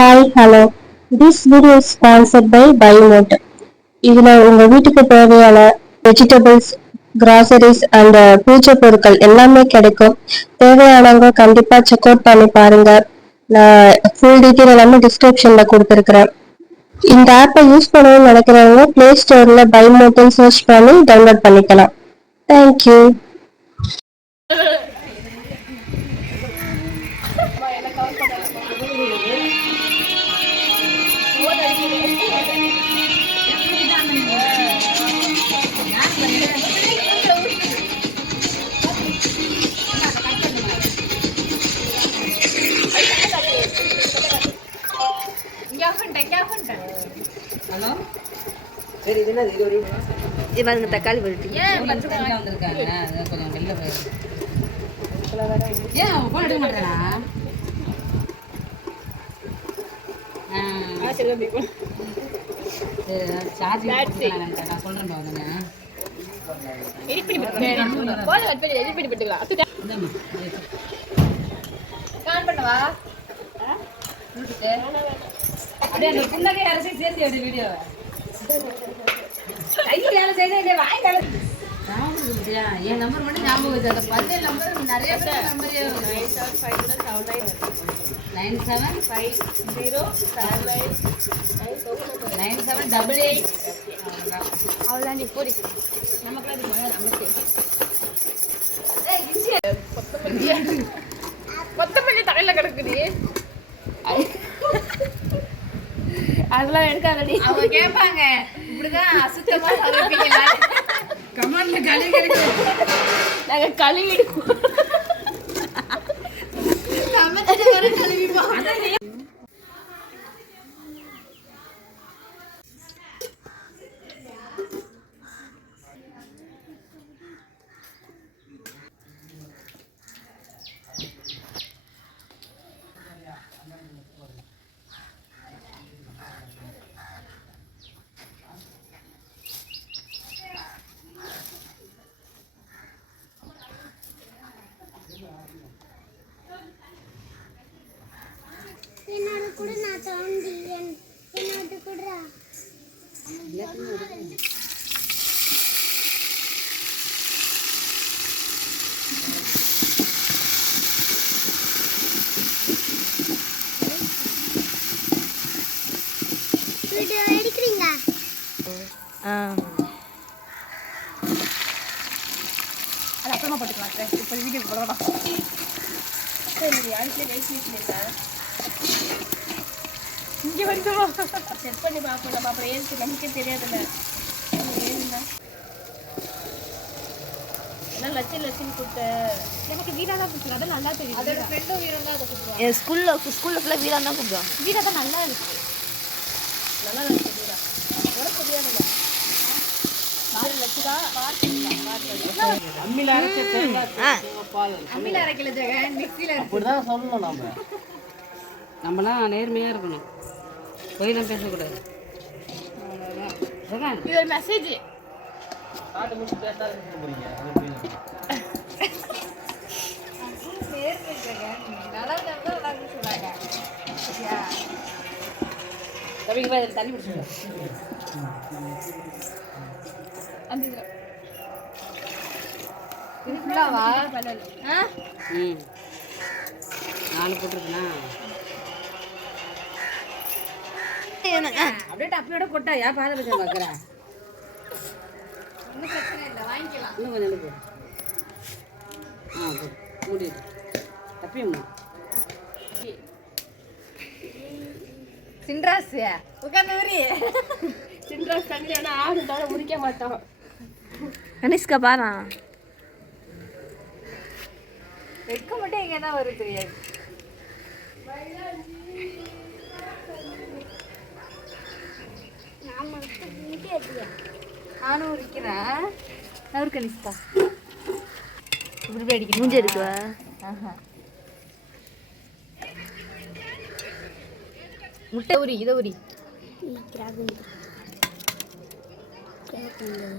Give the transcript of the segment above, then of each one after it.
Hi hello. This video is sponsored by பைமோட். இதுல உங்க வீட்டுக்கு தேவையான வெஜிடபிள்ஸ், கிராசரிஸ் அண்ட் பூஜை பொருட்கள் எல்லாமே கிடைக்கும். தேவையானவங்க கண்டிப்பா செக் அவுட் பண்ணி பாருங்க. நான் ஃபுல் டீட்டெயில் எல்லாமே டிஸ்கிரிப்ஷன்ல கொடுத்துருக்கிறேன். இந்த ஆப்பை யூஸ் பண்ணணும்னு நினைக்கிறவங்க பிளே ஸ்டோர்ல பைமோட்னு சர்ச் பண்ணி டவுன்லோட் பண்ணிக்கலாம். தேங்க்யூ. ஹலோ சரி இது என்ன இது ஒரு இவங்க தக்காளி பருத்தி தனியாக வந்திருக்காங்க அது கொஞ்சம் வெளில போயிருக்கு ஏன் ஃபோன் எடுக்க மாட்டேனா சார்ஜிங் நான் சொல்கிறேன் பாருங்க அப்படியே அந்த புண்ணகை அரசை சேர்த்து எடு வீடியோவை கையில் வேலை செய்தே வாய் வேலை ஞாபகம் இருக்கியா என் நம்பர் மட்டும் ஞாபகம் வச்சு அந்த 17 நம்பர் நிறைய பேர் நம்பர் 9758 அவ்வளோதாண்டி போடி கொத்தமல்லி தலையில கிடக்குது. அதெல்லாம் எடுக்காதடி. அவங்க கேட்பாங்க இப்படிதான் அசுத்தமா சமைப்பீங்களா? கமெண்ட்ல கழுவி கிடைக்கும் நாங்க கழுவிடுவோம். சமைச்சது வர கழுவிப்போம். என்னோட கூட நான் தோண்டி என்னோட கூட வீடியோ எடுக்கிறீங்க? அது அப்புறமா போட்டுக்கலாம் சார். இப்போ வீடியோ போடலாம். சரி அடுத்து வெயிட் சார். இங்கே வந்து செட் பண்ணி பார்ப்போம். நம்ம அப்புறம் ஏறிச்சு நமக்கே தெரியாதுல்ல. ஏறினா எல்லாம் லட்சம் கொடுத்த எனக்கு வீரா தான் கொடுத்துரு. அதான் நல்லா தெரியும். அதோட ஃப்ரெண்டும் வீரா தான் அதை கொடுத்துருவாங்க. என் ஸ்கூல்ல ஃபுல்லாக வீரா தான் கூப்பிடுவாங்க. வீரா தான் நல்லா இருக்கு. நல்லா இருக்கு வீரா. உனக்கு தெரியாதுல்ல. நாலு லட்சம் அம்மியில் அரைச்ச தேங்காய் பால் அம்மியில் அரைக்கல ஜெகன், மிக்ஸியில் அப்படிதான் சொல்லணும் நம்மலாம் நேர்மையாக இருக்கணும், பொய்லாம் பேசக்கூடாது. ஜெகன் இது ஒரு மெசேஜ். தம்பிக்கு போய் தண்ணி பிடிச்சிருக்கேன். அந்த இது ஃபுல்லாவா? ம் 4 போட்டுருக்குண்ணா. அப்படியே டப்பியோட கொட்டா ஏன் பாதை பற்றி பார்க்குறேன். ஒன்றும் பிரச்சனை இல்லை, வாங்கிக்கலாம். இன்னும் கொஞ்சம் எழுப்பு. போடு மூடிடு டப்பியம்மா. சின்ராஸ் உட்காந்து ஊரி சின்ராஸ் தண்ணி ஆனால் ஆடுனால முடிக்க மாட்டோம். கனிஷ்கா பாரா வெக்க மட்டும் எங்கே தான் வரும் தெரியாது. நானும் உரிக்கிறேன். நான் ஒரு கனிஷ்கா இப்படி போய் அடிக்கணும். மூஞ்சி எடுக்குவா? முட்டை உரி, இதை உரி.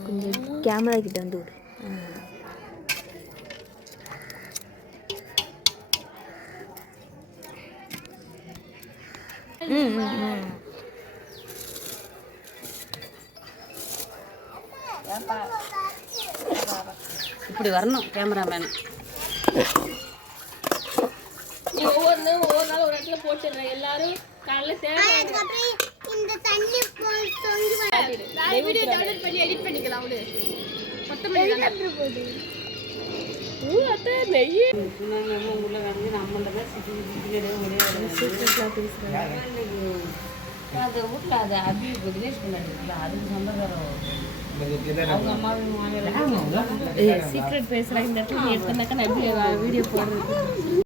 கொஞ்சம் கேமரா கிட்ட வந்து விடு. இப்படி வரணும் கேமராமேன். நீ ஒவ்வொரு நாள் ஒரு இடத்துல போட்டுடுறேன். எல்லாரும் காலைல தேவை அதுக்கப்புறம் இந்த தண்ணி தொங்கி வர வீடியோ டவுன்லோட் பண்ணி எடிட் பண்ணிக்கலாம். விடு அத்தை நெய் உள்ள வந்து நம்மள அந்த வீட்டில் அது அபி தினேஷ் பண்ணாடி அதுக்கு சொந்தக்காரம் அவங்க அம்மாவும் சீக்ரெட் பேசுகிறேன். இந்த இடத்துல எடுத்தனாக்கா நான் வீடியோ போடுறது.